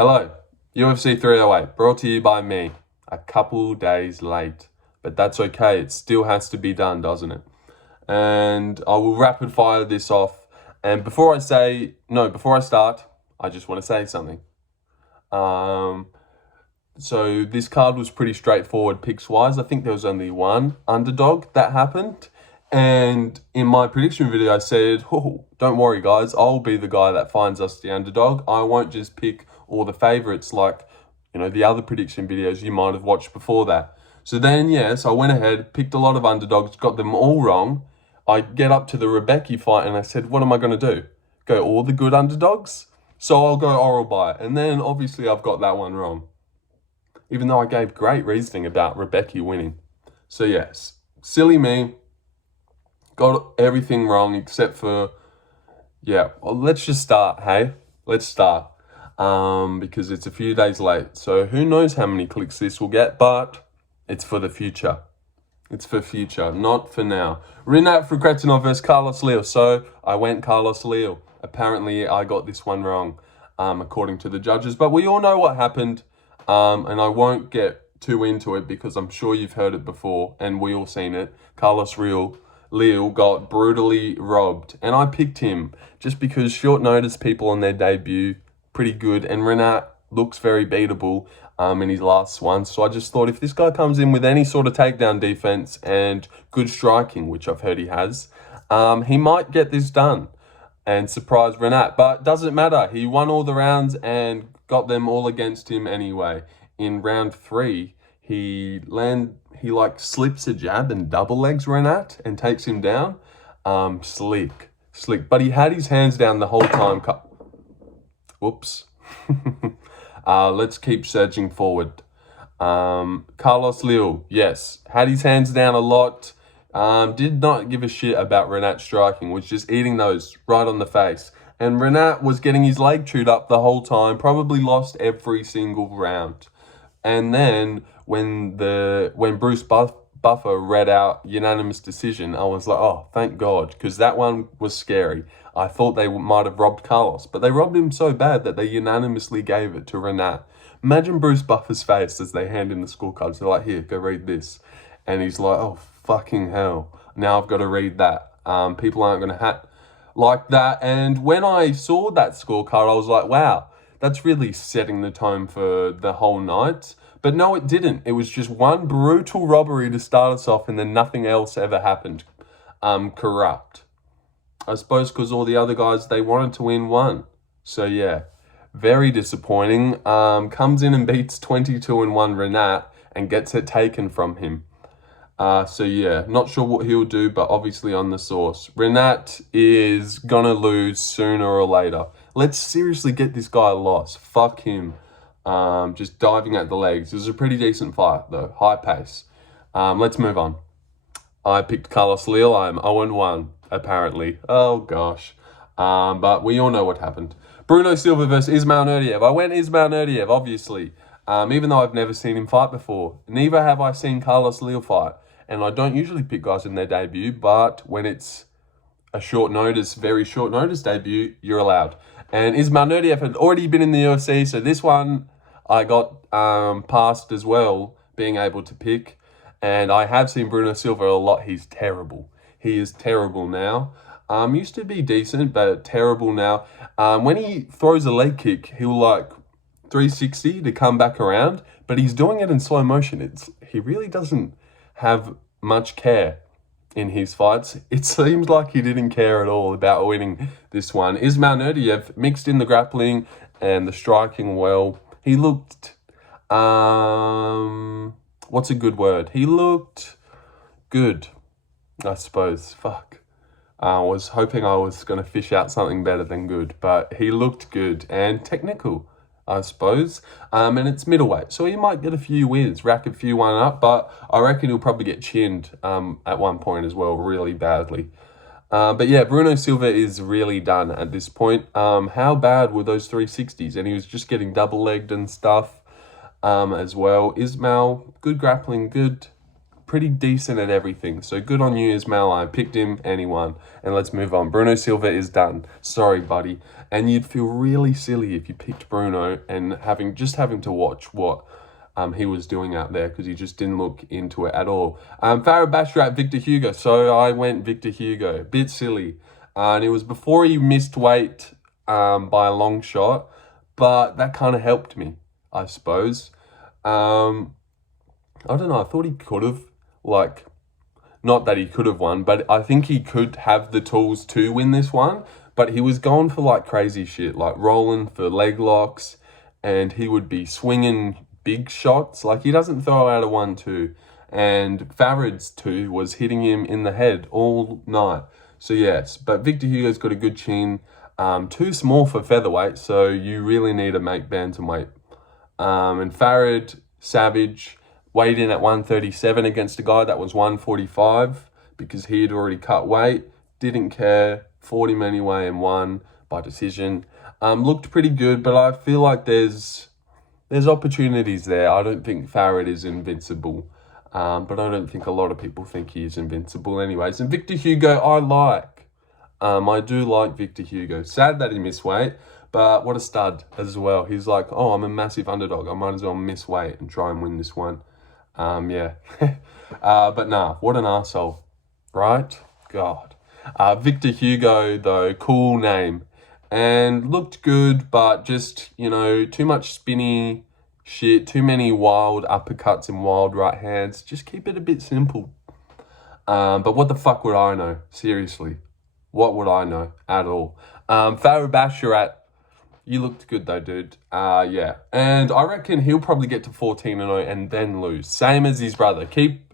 Hello, UFC 308, brought to you by me. A couple days late, but that's okay. It still has to be done, doesn't it? And I will rapid fire this off. And before I start, I just want to say something. So this card was pretty straightforward picks wise. I think there was only one underdog that happened. And in my prediction video, I said, oh, don't worry, guys. I'll be the guy that finds us the underdog. I won't just pick all the favorites like, the other prediction videos you might have watched before that. So then, yes, I went ahead, picked a lot of underdogs, got them all wrong. I get up to the Rebecki fight and I said, what am I going to do? Go all the good underdogs? So I'll go Orolbai. And then, obviously, I've got that one wrong. Even though I gave great reasoning about Rebecki winning. So, yes, silly me. Got everything wrong except for, well, let's just start, hey? Let's start. Because it's a few days late. So who knows how many clicks this will get, but it's for the future. It's for future, not for now. Rinat Fakhretdinov versus Carlos Leal. So I went Carlos Leal. Apparently I got this one wrong, according to the judges. But we all know what happened, and I won't get too into it because I'm sure you've heard it before and we all seen it. Carlos Leal got brutally robbed, and I picked him just because short notice people on their debut, pretty good, and Rinat looks very beatable in his last one. So I just thought if this guy comes in with any sort of takedown defense and good striking, which I've heard he has, he might get this done and surprise Rinat. But doesn't matter. He won all the rounds and got them all against him anyway. In round 3, he slips a jab and double legs Rinat and takes him down. Slick. But he had his hands down the whole time. Whoops. Let's keep surging forward. Carlos Leal, yes, had his hands down a lot. Did not give a shit about Rinat striking, was just eating those right on the face. And Rinat was getting his leg chewed up the whole time, probably lost every single round. And then when Bruce Buffer read out unanimous decision, I was like, oh, thank God, because that one was scary. I thought they might have robbed Carlos, but they robbed him so bad that they unanimously gave it to Rinat. Imagine Bruce Buffer's face as they hand him the scorecards. They're like, here, go read this. And he's like, oh, fucking hell. Now I've got to read that. People aren't going to like that. And when I saw that scorecard, I was like, wow, that's really setting the tone for the whole night. But no, it didn't. It was just one brutal robbery to start us off, and then nothing else ever happened. Corrupt. I suppose because all the other guys, they wanted to win one. So yeah, very disappointing. Comes in and beats 22-1 Rinat and gets it taken from him. So yeah, not sure what he'll do, but obviously on the sauce. Rinat is gonna lose sooner or later. Let's seriously get this guy a loss. Fuck him. Just diving at the legs. It was a pretty decent fight though, high pace. Let's move on. I picked Carlos Leal. I'm 0-1, apparently. Oh, gosh. But we all know what happened. Bruno Silva versus Ismail Naurdiev. I went Ismail Naurdiev, obviously. Even though I've never seen him fight before. Neither have I seen Carlos Leal fight. And I don't usually pick guys in their debut, but when it's a very short notice debut, you're allowed. And Ismail Naurdiev had already been in the UFC, so this one I got past as well, being able to pick. And I have seen Bruno Silva a lot. He's terrible. He is terrible now. Used to be decent, but terrible now. When he throws a leg kick, he'll 360 to come back around, but he's doing it in slow motion. He really doesn't have much care in his fights. It seems like he didn't care at all about winning this one. Ismail Naurdiev mixed in the grappling and the striking well. He looked... what's a good word? He looked good, I suppose. Fuck. I was hoping I was going to fish out something better than good, but he looked good and technical, I suppose. And it's middleweight, so he might get a few wins, rack a few one up, but I reckon he'll probably get chinned at one point as well, really badly. But yeah, Bruno Silva is really done at this point. How bad were those 360s? And he was just getting double-legged and stuff. As well. Ismail, good grappling, good pretty decent at everything. So good on you, Ismail. I picked him and he won. And let's move on. Bruno Silva is done. Sorry, buddy. And you'd feel really silly if you picked Bruno and having to watch what he was doing out there, because he just didn't look into it at all. Farid, Basharat, Victor Hugo. So I went Victor Hugo. Bit silly. And it was before he missed weight by a long shot. But that kind of helped me, I suppose. I don't know. I thought he could have, not that he could have won, but I think he could have the tools to win this one. But he was going for crazy shit, rolling for leg locks, and he would be swinging big shots. He doesn't throw out a 1-2, and Farid's 2 was hitting him in the head all night. So yes, but Victor Hugo's got a good chin. Too small for featherweight, so you really need to make bantamweight. And Farid, savage, weighed in at 137 against a guy that was 145 because he had already cut weight. Didn't care, fought him anyway and won by decision. Looked pretty good, but I feel like there's opportunities there. I don't think Farid is invincible, but I don't think a lot of people think he is invincible anyways. And Victor Hugo, I like. I do like Victor Hugo. Sad that he missed weight, but what a stud as well. He's like, oh, I'm a massive underdog. I might as well miss weight and try and win this one. Yeah. But nah, what an arsehole, right? God. Victor Hugo, though, cool name. And looked good, but just, too much spinny shit, too many wild uppercuts and wild right hands. Just keep it a bit simple. But what the fuck would I know? Seriously. What would I know at all? Farid, Basharat, you looked good though, dude. Yeah. And I reckon he'll probably get to 14-0 and then lose. Same as his brother. Keep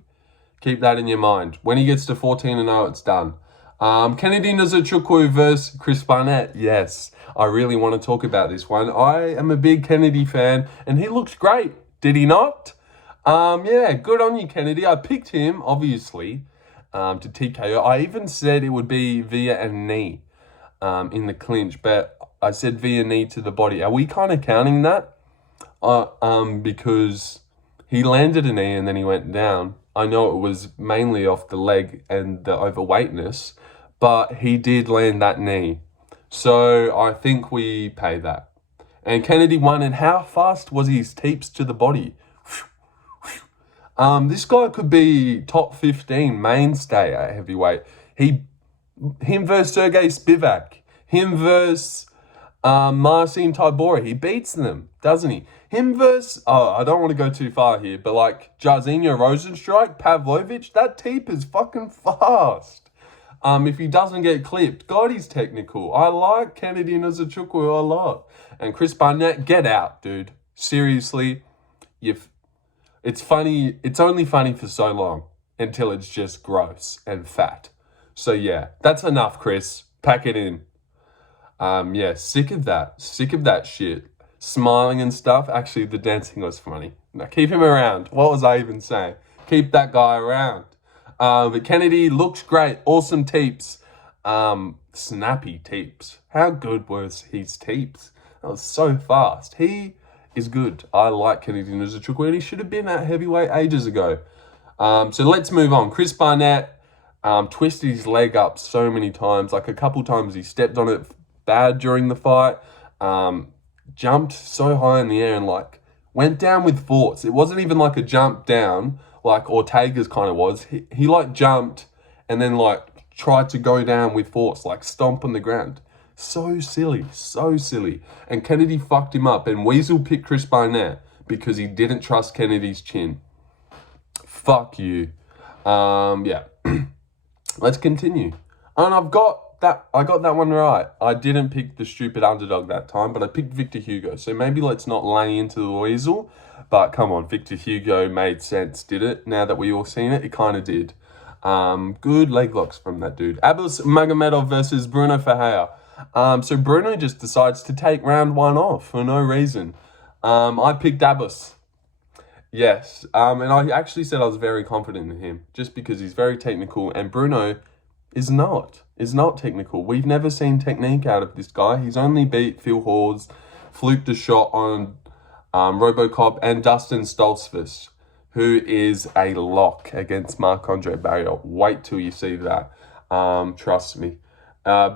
that in your mind. When he gets to 14-0, it's done. Kennedy Nzechukwu versus Chris Barnett. Yes, I really want to talk about this one. I am a big Kennedy fan, and he looked great. Did he not? Yeah, good on you, Kennedy. I picked him, obviously, to TKO. I even said it would be via a knee in the clinch, but I said via knee to the body. Are we kind of counting that? Because he landed a knee and then he went down. I know it was mainly off the leg and the overweightness, but he did land that knee. So I think we pay that. And Kennedy won, and how fast was his teeps to the body? This guy could be top 15 mainstay at heavyweight. Him versus Sergey Spivak. Him versus Marcin Tybura. He beats them, doesn't he? Him versus, I don't want to go too far here, but Jairzinho Rosenstrike, Pavlovich, that teep is fucking fast. If he doesn't get clipped, God, he's technical. I like Kennedy Nzechukwu a lot. And Chris Barnett, get out, dude. Seriously, it's funny. It's only funny for so long until it's just gross and fat. So yeah, that's enough, Chris. Pack it in. Yeah, sick of that shit. Smiling and stuff. Actually, the dancing was funny. Now, keep him around. What was I even saying? Keep that guy around. But Kennedy looks great. Awesome teeps. Snappy teeps. How good was his teeps? That was so fast. He is good. I like Kennedy Nzechukwu, and he should have been at heavyweight ages ago. So let's move on. Chris Barnett twisted his leg up so many times. A couple times he stepped on it bad during the fight. Jumped so high in the air and went down with force. It wasn't even a jump down like Ortega's kind of was. He jumped and then tried to go down with force, stomp on the ground. So silly, so silly. And Kennedy fucked him up, and Weasel picked Chris Barnett because he didn't trust Kennedy's chin. Fuck you. Yeah. Let's continue. And I got that one right. I didn't pick the stupid underdog that time, but I picked Victor Hugo. So maybe let's not lay into the Weasel. But come on, Victor Hugo made sense, did it? Now that we all seen it, it kind of did. Good leg locks from that dude. Abus Magomedov versus Bruno Ferreira. So Bruno just decides to take round one off for no reason. I picked Abus. Yes. And I actually said I was very confident in him just because he's very technical, and Bruno is not technical. We've never seen technique out of this guy. He's only beat Phil Hawes, fluked a shot on Robocop, and Dustin Stoltzfus, who is a lock against Marc-Andre Barrier. Wait till you see that. Trust me.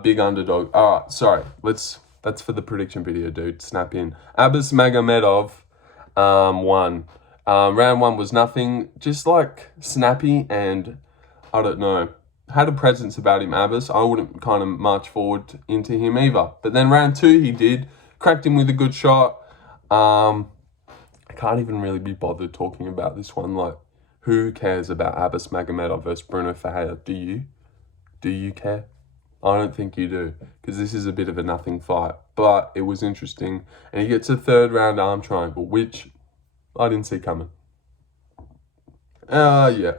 Big underdog. All right, sorry. That's for the prediction video, dude. Snap in. Abbas Magomedov won. Round 1 was nothing. Just like snappy and, I don't know, had a presence about him, Abbas. I wouldn't kind of march forward into him either. But then round 2, he did. Cracked him with a good shot. I can't even really be bothered talking about this one. Like, who cares about Abbas Magomedov versus Bruno Ferreira? Do you? Do you care? I don't think you do, because this is a bit of a nothing fight. But it was interesting. And he gets a 3rd round arm triangle, which I didn't see coming. Yeah.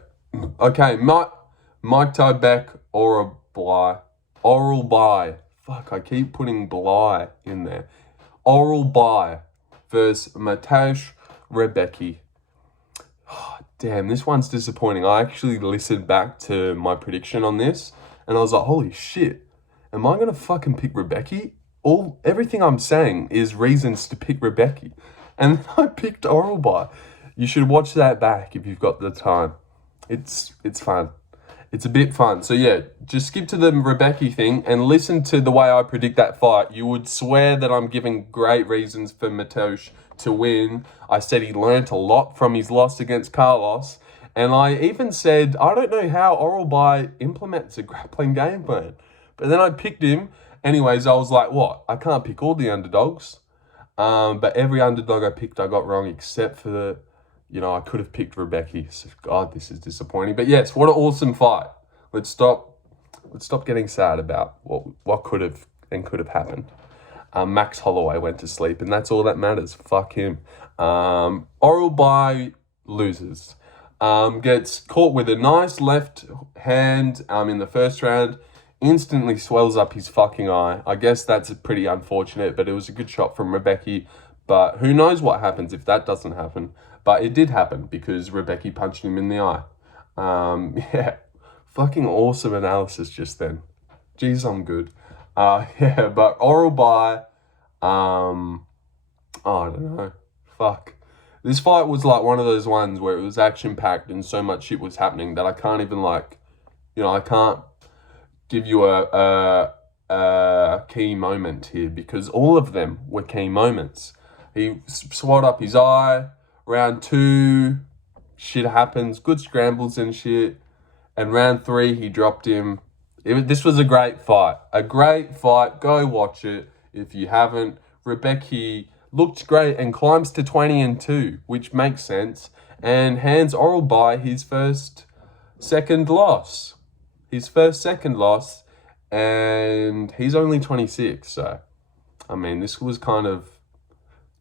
Okay, Myktybek Orolbai. Fuck, I keep putting Bly in there. Orolbai versus Mateusz Rebecki. Oh, damn, this one's disappointing. I actually listened back to my prediction on this, and I was like, holy shit, am I going to fucking pick Rebecki? Everything I'm saying is reasons to pick Rebecki. And then I picked Orolbai. You should watch that back if you've got the time. It's fun. It's a bit fun. So yeah, just skip to the Rebecki thing and listen to the way I predict that fight. You would swear that I'm giving great reasons for Mateusz to win. I said he learnt a lot from his loss against Carlos. And I even said, I don't know how Orolbai implements a grappling game plan. But then I picked him. Anyways, I was like, what? I can't pick all the underdogs. But every underdog I picked, I got wrong, except for I could have picked Rebecki. So, God, this is disappointing. But yes, what an awesome fight. Let's stop getting sad about what could have happened. Max Holloway went to sleep, and that's all that matters. Fuck him. Orolbai loses. Gets caught with a nice left hand in the first round. Instantly swells up his fucking eye. I guess that's pretty unfortunate, but it was a good shot from Rebecki. But who knows what happens if that doesn't happen. But it did happen because Rebecki punched him in the eye. Yeah, fucking awesome analysis just then. Jeez, I'm good. Yeah, but Orolbai, I don't know. Fuck. This fight was like one of those ones where it was action-packed and so much shit was happening that I can't even I can't give you a key moment here because all of them were key moments. He swelled up his eye. Round 2, shit happens. Good scrambles and shit. And round 3, he dropped him. This was a great fight. A great fight. Go watch it if you haven't. Rebecki looked great and climbs to 20-2, which makes sense. And hands Orolbai his second loss. And he's only 26. So, I mean, this was kind of...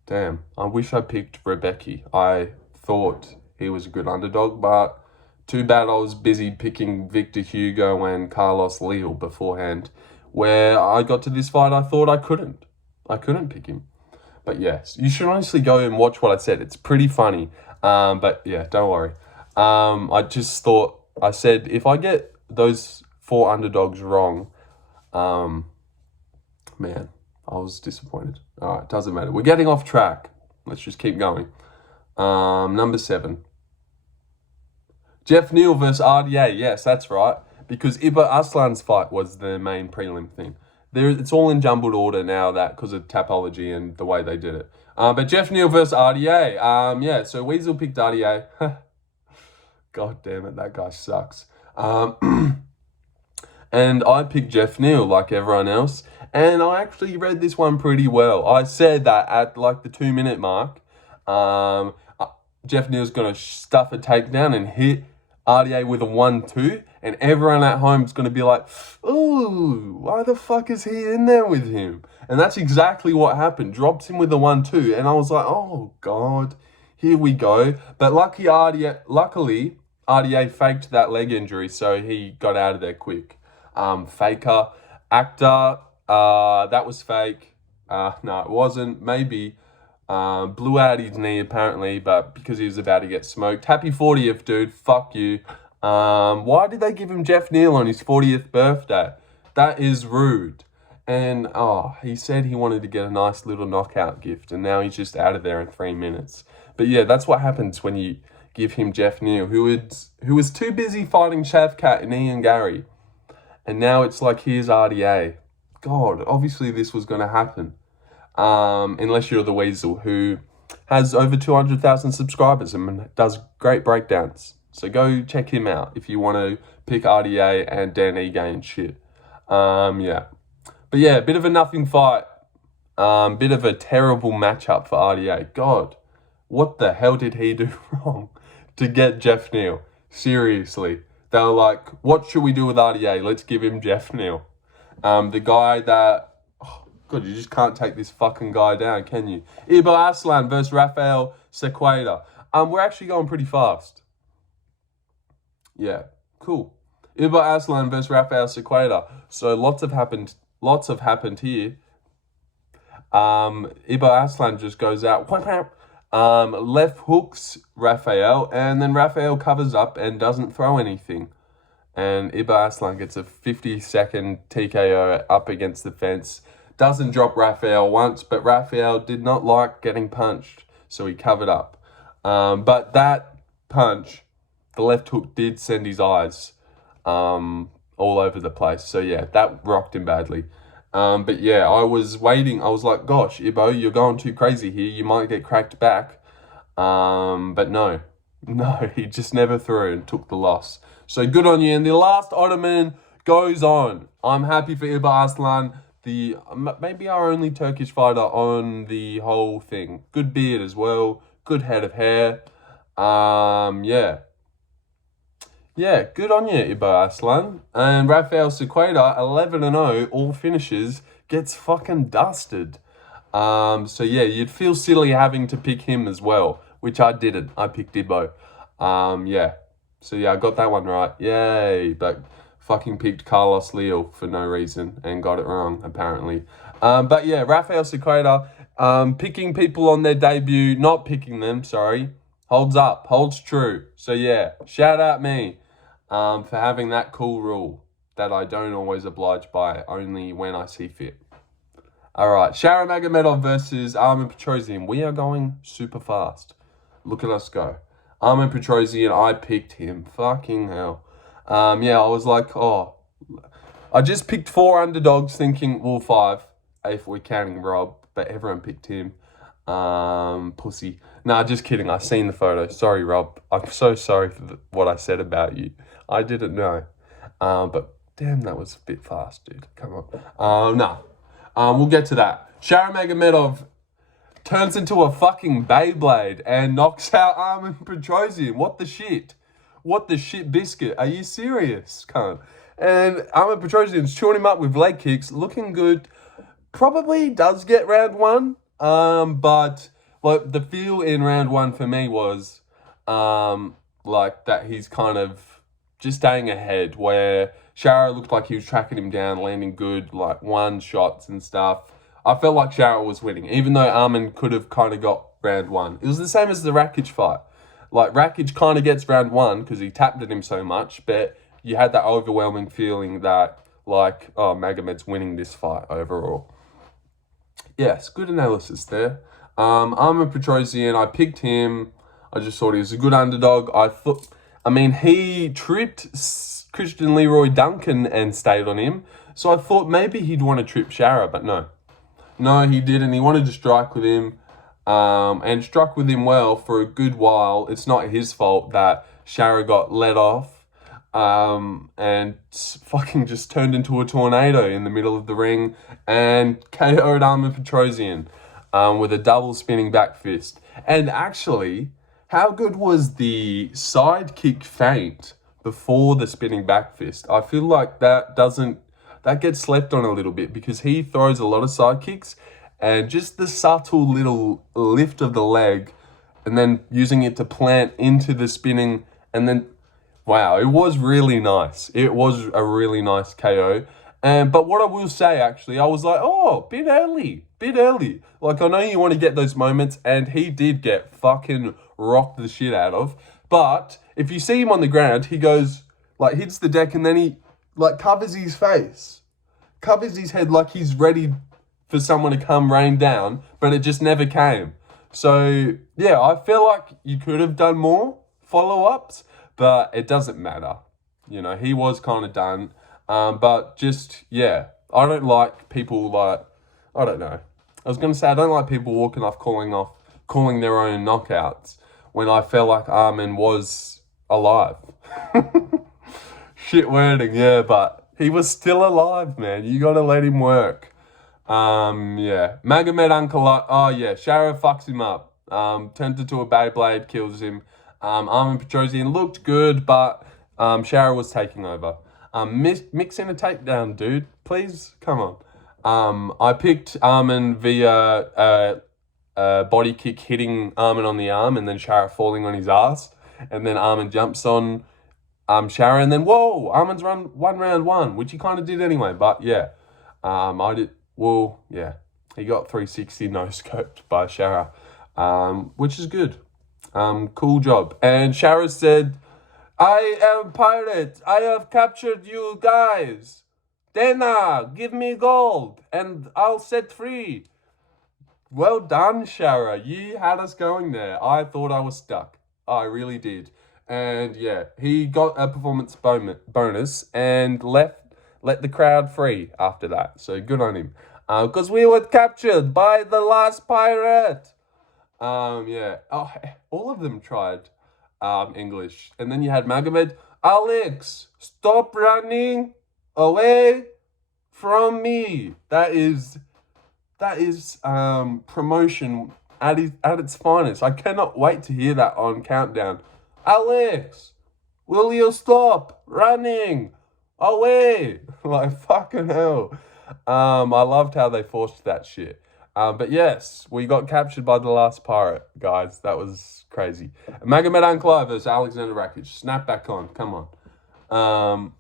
Damn, I wish I picked Rebecki. I thought he was a good underdog, but too bad I was busy picking Victor Hugo and Carlos Leal beforehand. Where I got to this fight, I thought I couldn't pick him. But yes, you should honestly go and watch what I said. It's pretty funny. But yeah, don't worry. I just thought, I said, if I get those 4 underdogs wrong, man, I was disappointed. All right, doesn't matter. We're getting off track. Let's just keep going. Number 7. Geoff Neal versus RDA. Yes, that's right. Because Aslan's fight was the main prelim thing. It's all in jumbled order now because of Tapology and the way they did it. But Geoff Neal versus RDA. Yeah, so Weasel picked RDA. God damn it, that guy sucks. And I picked Geoff Neal like everyone else. And I actually read this one pretty well. I said that at like the 2-minute mark, Geoff Neal's going to stuff a takedown and hit RDA with a 1-2. And everyone at home's going to be like, ooh, why the fuck is he in there with him? And that's exactly what happened. Drops him with a 1-2. And I was like, oh, God, here we go. But luckily, RDA faked that leg injury, so he got out of there quick. Faker, actor, that was fake. No, it wasn't. Maybe. Blew out his knee, apparently, but because he was about to get smoked. Happy 40th, dude. Fuck you. Why did they give him Geoff Neal on his 40th birthday? That is rude. And, he said he wanted to get a nice little knockout gift, and now he's just out of there in 3 minutes. But yeah, that's what happens when you give him Geoff Neal, who was too busy fighting Shavkat and Ian Gary. And now it's like, here's RDA. God, obviously this was going to happen. Unless you're the Weasel, who has over 200,000 subscribers and does great breakdowns. So go check him out if you want to pick RDA and Dan Ige and shit. Yeah. But yeah, bit of a nothing fight. Bit of a terrible matchup for RDA. God, what the hell did he do wrong to get Geoff Neal? Seriously. They were like, what should we do with RDA? Let's give him Geoff Neal. The guy that... Oh, God, you just can't take this fucking guy down, can you? Aslan versus Raffael Cerqueira. We're actually going pretty fast. Yeah, cool. Aslan versus Raffael Cerqueira. So lots have happened here. Aslan just goes out, left hooks Raffael, and then Raffael covers up and doesn't throw anything. And Aslan gets a 50-second TKO up against the fence. Doesn't drop Raffael once, but Raffael did not like getting punched, so he covered up. But that punch, the left hook did send his eyes all over the place. So yeah, that rocked him badly. But yeah, I was waiting. I was like, gosh, Ibo, you're going too crazy here. You might get cracked back. But no, he just never threw and took the loss. So good on you. And the last Ottoman goes on. I'm happy for Aslan, maybe our only Turkish fighter on the whole thing. Good beard as well. Good head of hair. Yeah. Yeah, good on you, Aslan. And Raffael Cerqueira, 11-0, all finishes, gets fucking dusted. So yeah, you'd feel silly having to pick him as well, which I didn't. I picked Ibo. Yeah. So yeah, I got that one right. Yay. But fucking picked Carlos Leal for no reason and got it wrong, apparently. But yeah, Raffael Cerqueira, picking people on their debut, not picking them, sorry, holds up, holds true. So yeah, shout out me. For having that cool rule that I don't always oblige by, only when I see fit. All right, Shara Magomedov versus Armen Petrosyan. We are going super fast. Look at us go. Armen Petrosyan, I picked him. Fucking hell. Yeah, I was like, oh. I just picked 4 underdogs thinking, well, 5, if we're counting Rob, but everyone picked him. Pussy. Nah, just kidding. I seen the photo. Sorry, Rob. I'm so sorry for what I said about you. I didn't know. But damn, that was a bit fast, dude. Come on. Nah. We'll get to that. Shara Magomedov turns into a fucking Beyblade and knocks out Armen Petrosyan. What the shit? What the shit biscuit? Are you serious, cunt? And Armen Petrosyan's chewing him up with leg kicks, looking good. Probably does get round 1. But like the feel in round 1 for me was like that he's kind of just staying ahead, where Shara looked like he was tracking him down, landing good like 1 shots and stuff. I felt like Shara was winning, even though Armen could have kind of got round 1. It was the same as the Rakic fight. Like Rakic kind of gets round 1 because he tapped at him so much, but you had that overwhelming feeling that like, oh, Magomed's winning this fight overall. Yes, good analysis there. Armen Petrosyan, I picked him. I just thought he was a good underdog. He tripped Christian Leroy Duncan and stayed on him. So I thought maybe he'd want to trip Shara, but no. No, he didn't. He wanted to strike with him and struck with him well for a good while. It's not his fault that Shara got let off and fucking just turned into a tornado in the middle of the ring and KO'd Armen Petrosyan with a double spinning back fist. And actually, how good was the side kick feint before the spinning back fist? I feel like that gets slept on a little bit because he throws a lot of side kicks and just the subtle little lift of the leg and then using it to plant into the spinning and then, wow, it was really nice. It was a really nice KO. But what I will say, actually, I was like, oh, bit early. Like, I know you want to get those moments, and he did get fucking rocked the shit out of. But if you see him on the ground, he goes, like, hits the deck, and then he, like, covers his face. Covers his head like he's ready for someone to come rain down, but it just never came. So, yeah, I feel like you could have done more follow-ups, but it doesn't matter. You know, he was kind of done. But just, yeah, I don't like people like, I don't know. I was going to say, I don't like people walking off calling their own knockouts when I felt like Armen was alive. Shit wording, yeah, but he was still alive, man. You got to let him work. Yeah. Magomed Ankalaev, oh yeah, Shara fucks him up. Turned into a Beyblade, kills him. Armen Petrosyan looked good, but Shara was taking over. Mixing a takedown, dude. Please, come on. I picked Armen via body kick hitting Armen on the arm and then Shara falling on his ass. And then Armen jumps on Shara and then, whoa, Armen's won round one, which he kind of did anyway. But yeah, yeah, he got 360 no-scoped by Shara, which is good. Cool job. And Shara said, I am pirate. I have captured you guys. Dana, give me gold and I'll set free. Well done, Shara. You had us going there. I thought I was stuck. I really did. And yeah, he got a performance bonus and let the crowd free after that. So good on him. Because we were captured by the last pirate. Yeah. Oh, all of them tried English. And then you had Magomed. Alex, stop running away from me. That is promotion at its finest. I cannot wait to hear that on Countdown. Alex, will you stop running away? Like, fucking hell. I loved how they forced that shit. But yes, we got captured by the last pirate, guys. That was crazy. Magomed Ankalaev versus Alexander Rakic. Snap back on. Come on.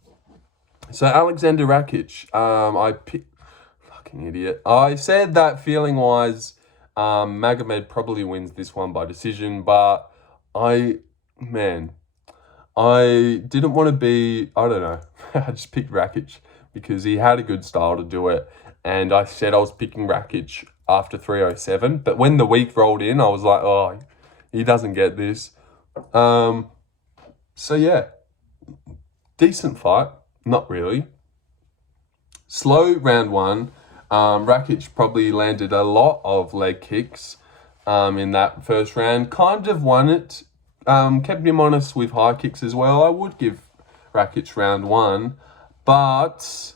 So Alexander Rakic, I picked... Fucking idiot. I said that feeling-wise, Magomed probably wins this one by decision, but I didn't want to be... I don't know. I just picked Rakic because he had a good style to do it. And I said I was picking Rakic after 307. But when the week rolled in, I was like, oh, he doesn't get this. So, yeah. Decent fight. Not really. Slow round one. Rakic probably landed a lot of leg kicks in that first round. Kind of won it. Kept him honest with high kicks as well. I would give Rakic round one. But,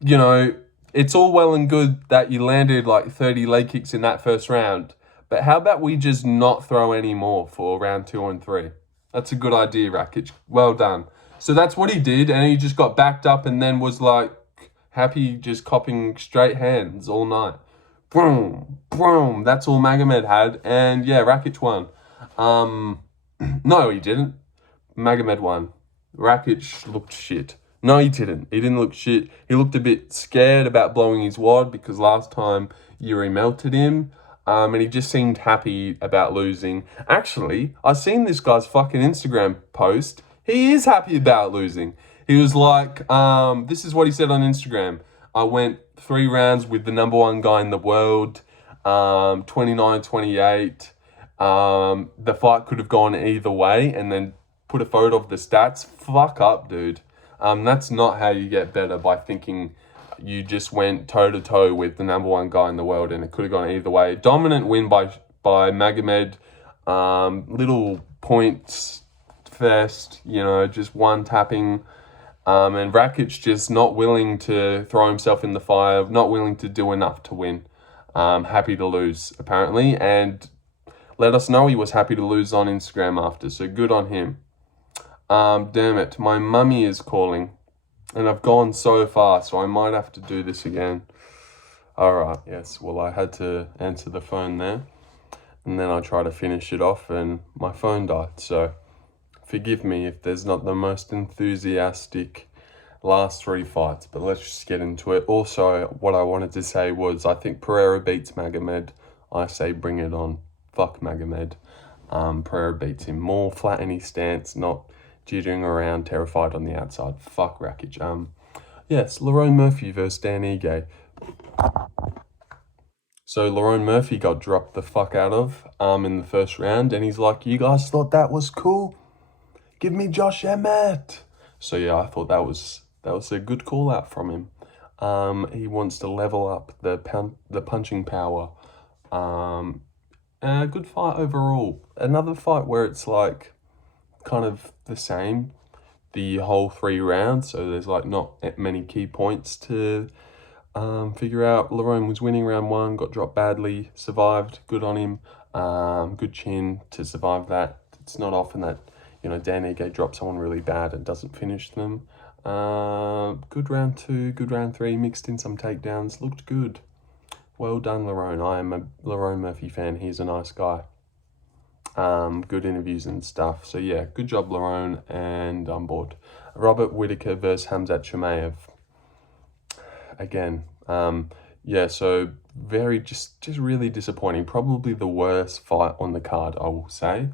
you know, it's all well and good that you landed like 30 leg kicks in that first round. But how about we just not throw any more for round 2 and 3? That's a good idea, Rakic. Well done. So that's what he did. And he just got backed up and then was like happy just copping straight hands all night. Boom, boom. That's all Magomed had. And yeah, Rakic won. No, he didn't. Magomed won. Rakic looked shit. No, he didn't. He didn't look shit. He looked a bit scared about blowing his wad because last time Yuri melted him. And he just seemed happy about losing. Actually, I seen this guy's fucking Instagram post. He is happy about losing. He was like, this is what he said on Instagram. I went 3 rounds with the number 1 guy in the world, 29-28. The fight could have gone either way, and then put a photo of the stats. Fuck up, dude. That's not how you get better, by thinking you just went toe-to-toe with the number 1 guy in the world and it could have gone either way. Dominant win by Magomed. Little points first, you know, just one tapping. And Rakic just not willing to throw himself in the fire, not willing to do enough to win. Happy to lose, apparently. And let us know he was happy to lose on Instagram after, so good on him. Damn it, my mummy is calling. And I've gone so far, so I might have to do this again. Alright, yes, well, I had to answer the phone there. And then I tried to finish it off and my phone died. So forgive me if there's not the most enthusiastic last 3 fights. But let's just get into it. Also, what I wanted to say was I think Ferreira beats Magomed. I say bring it on. Fuck Magomed. Ferreira beats him more flat in his stance, not jittering around, terrified on the outside. Fuck Rakic. Yes, Lerone Murphy versus Dan Ige. So Lerone Murphy got dropped the fuck out of in the first round, and he's like, you guys thought that was cool? give me Josh Emmett. So yeah, I thought that was a good call out from him. He wants to level up the punching power. A good fight overall. Another fight where it's like kind of the same the whole 3 rounds, so there's like not many key points to figure out. Lerone was winning round 1, got dropped badly, survived, good on him. Good chin to survive that. It's not often that, you know, Dan Ige drops someone really bad and doesn't finish them. Good round 2, good round 3, mixed in some takedowns, looked good. Well done, Lerone. I am a Lerone Murphy fan. He's a nice guy. Good interviews and stuff. So yeah, good job, Lerone, and I'm bored. Robert Whittaker versus Khamzat Chimaev. Again, yeah, so very, just really disappointing. Probably the worst fight on the card, I will say.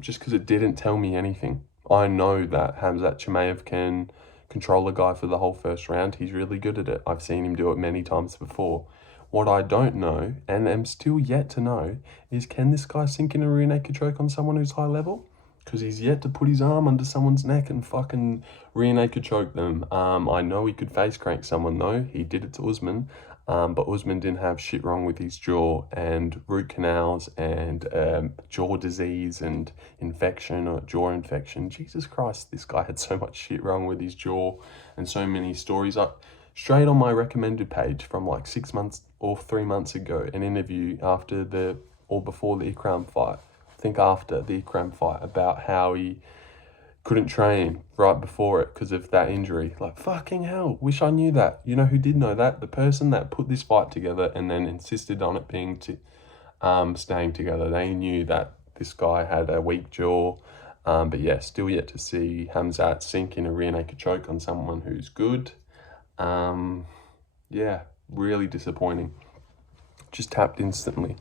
Just because it didn't tell me anything. I know that Khamzat Chimaev can control a guy for the whole first round. He's really good at it. I've seen him do it many times before. What I don't know, and am still yet to know, is can this guy sink in a rear naked choke on someone who's high level? Because he's yet to put his arm under someone's neck and fucking rear naked choke them. I know he could face crank someone though. He did it to Usman. But Usman didn't have shit wrong with his jaw, and root canals and jaw disease and infection or jaw infection. Jesus Christ, this guy had so much shit wrong with his jaw and so many stories. Straight on my recommended page from like 6 months or 3 months ago, an interview after or before the Ikram fight, I think after the Ikram fight, about how he couldn't train right before it because of that injury. Like, fucking hell, wish I knew that. You know who did know that? The person that put this fight together and then insisted on it being staying together. They knew that this guy had a weak jaw. But yeah, still yet to see Khamzat sink in a rear naked choke on someone who's good. Yeah, really disappointing. Just tapped instantly.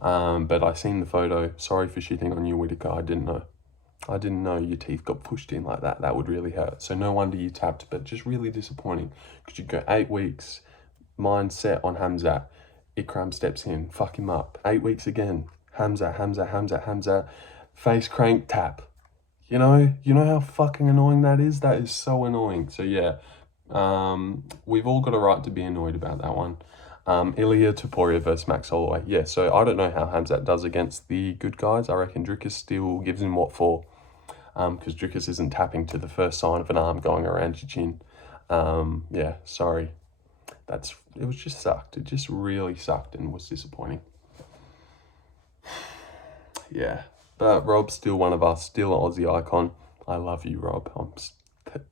But I seen the photo. Sorry for shitting on you, Whittaker. I didn't know your teeth got pushed in like that. That would really hurt. So no wonder you tapped, but just really disappointing. Because you go 8 weeks, mind set on Khamzat. Ikram steps in, fuck him up. 8 weeks again. Khamzat. Face crank, tap. You know how fucking annoying that is? That is so annoying. So yeah, we've all got a right to be annoyed about that one. Ilia Topuria versus Max Holloway. Yeah, so I don't know how Khamzat does against the good guys. I reckon Dricus still gives him what for. Because Dricus isn't tapping to the first sign of an arm going around your chin. Yeah, sorry. It was just sucked. It just really sucked and was disappointing. Yeah, but Rob's still one of us, still an Aussie icon. I love you, Rob.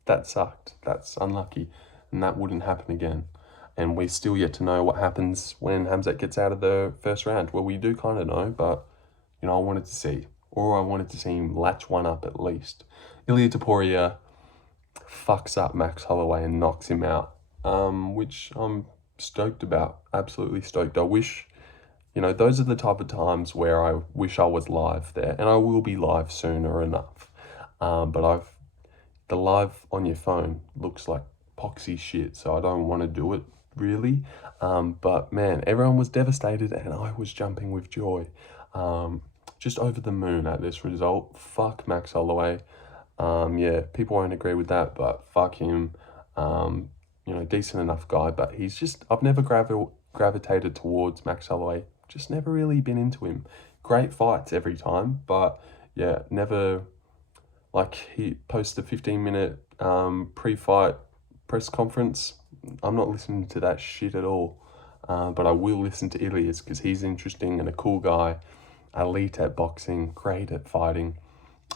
That sucked. That's unlucky. And that wouldn't happen again. And we're still yet to know what happens when Khamzat gets out of the first round. Well, we do kind of know, but, you know, I wanted to see him latch one up at least. Ilia Topuria fucks up Max Holloway and knocks him out, which I'm stoked about, absolutely stoked. I wish, you know, those are the type of times where I wish I was live there, and I will be live sooner enough. But the live on your phone looks like poxy shit, so I don't want to do it really. But man, everyone was devastated and I was jumping with joy. Just over the moon at this result. Fuck Max Holloway. Yeah, people won't agree with that, but fuck him. You know, decent enough guy, but he's just, I've never gravitated towards Max Holloway. Just never really been into him. Great fights every time, but yeah, never, like, he posted a 15-minute pre-fight press conference. I'm not listening to that shit at all, but I will listen to Ilias because he's interesting and a cool guy, elite at boxing, great at fighting.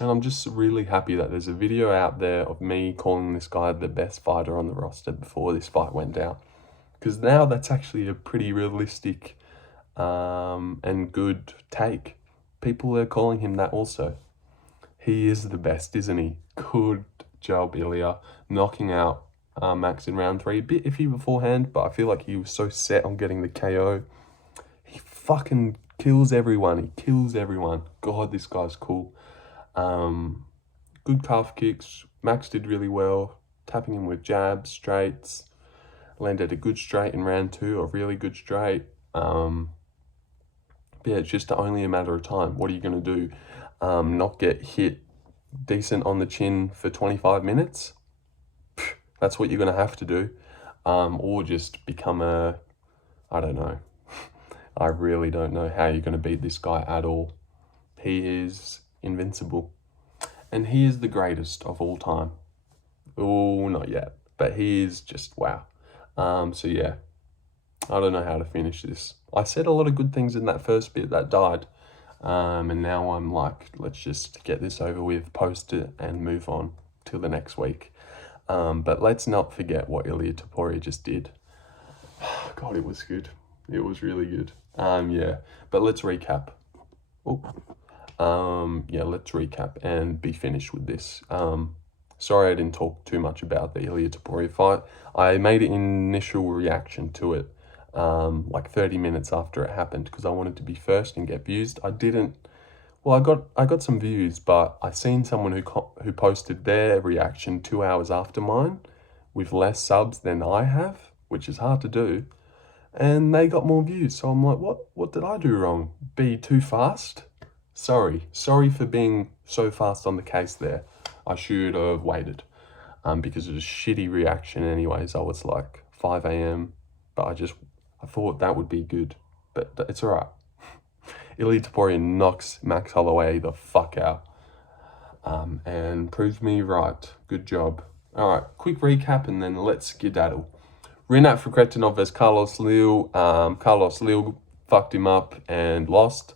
And I'm just really happy that there's a video out there of me calling this guy the best fighter on the roster before this fight went down. Because now that's actually a pretty realistic and good take. People are calling him that also. He is the best, isn't he? Good job, Ilia. Knocking out Max in round 3. A bit iffy beforehand, but I feel like he was so set on getting the KO. He fucking kills everyone. He kills everyone. God, this guy's cool. Good calf kicks. Max did really well. Tapping him with jabs, straights. Landed a good straight in round 2, a really good straight. Yeah, it's just only a matter of time. What are you going to do? Not get hit decent on the chin for 25 minutes, that's what you're going to have to do. Or just become I don't know. I really don't know how you're going to beat this guy at all. He is invincible. And he is the greatest of all time. Oh, not yet. But he is just wow. So yeah, I don't know how to finish this. I said a lot of good things in that first bit that died. And now I'm like, let's just get this over with, post it, and move on till the next week. But let's not forget what Ilia Topuria just did. God, it was good. It was really good. Yeah, but let's recap. Yeah, let's recap and be finished with this. Sorry I didn't talk too much about the Ilia Topuria fight. I made an initial reaction to it like 30 minutes after it happened because I wanted to be first and get views. I didn't. Well, I got some views, but I seen someone who posted their reaction 2 hours after mine with less subs than I have, which is hard to do, and they got more views. So I'm like, what did I do wrong? Be too fast? Sorry for being so fast on the case there. I should have waited, because it was a shitty reaction anyways. I was like 5 a.m, but I thought that would be good, but it's alright. Ilia Topuria knocks Max Holloway the fuck out, and proves me right. Good job. Alright, quick recap and then let's skedaddle. Rinat Fakhretdinov versus Carlos Leal. Carlos Leal fucked him up and lost.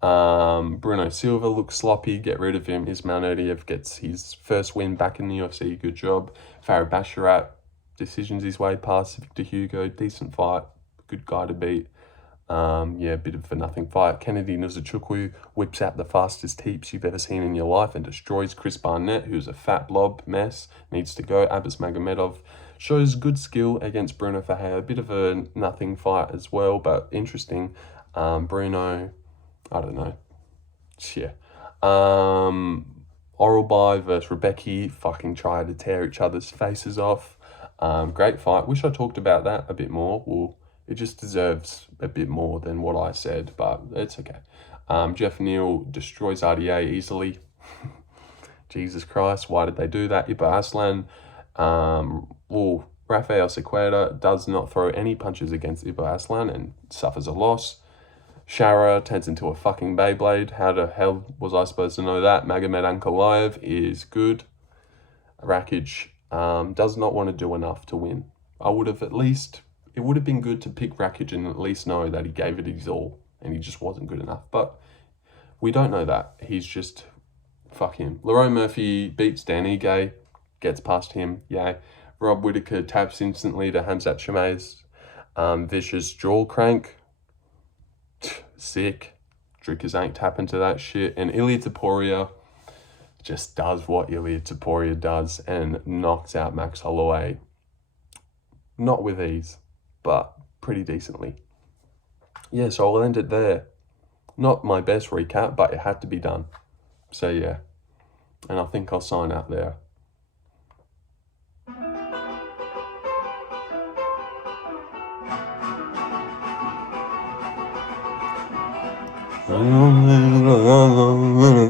Bruno Silva looks sloppy, get rid of him. Ismail Naurdiev gets his first win back in the UFC, good job. Farid Basharat decisions his way past Victor Hugo, decent fight, good guy to beat. Yeah, a bit of a nothing fight. Nzechukwu whips out the fastest heaps you've ever seen in your life and destroys Chris Barnett, who's a fat blob mess, needs to go. Magomedov shows good skill against Bruno Ferreira, a bit of a nothing fight as well, but interesting. Bruno, I don't know. Yeah. Orolbai versus Rebecki fucking try to tear each other's faces off. Great fight. Wish I talked about that a bit more. Well, it just deserves a bit more than what I said, but it's okay. Geoff Neal destroys RDA easily. Jesus Christ, why did they do that? Aslan, Raffael Cerqueira does not throw any punches against Aslan and suffers a loss. Shara turns into a fucking Beyblade. How the hell was I supposed to know that? Magomed Ankalaev is good. Rakic does not want to do enough to win. It would have been good to pick Rakic and at least know that he gave it his all and he just wasn't good enough. But we don't know that. He's just, fuck him. Lerone Murphy beats Dan Ige, gets past him, yay. Rob Whittaker taps instantly to Khamzat Chimaev. Vicious jaw crank. Sick. Drinkers ain't tapping to that shit. And Ilia Topuria just does what Ilia Topuria does and knocks out Max Holloway. Not with ease, but pretty decently. Yeah, so I'll end it there. Not my best recap, but it had to be done. So yeah, and I think I'll sign out there.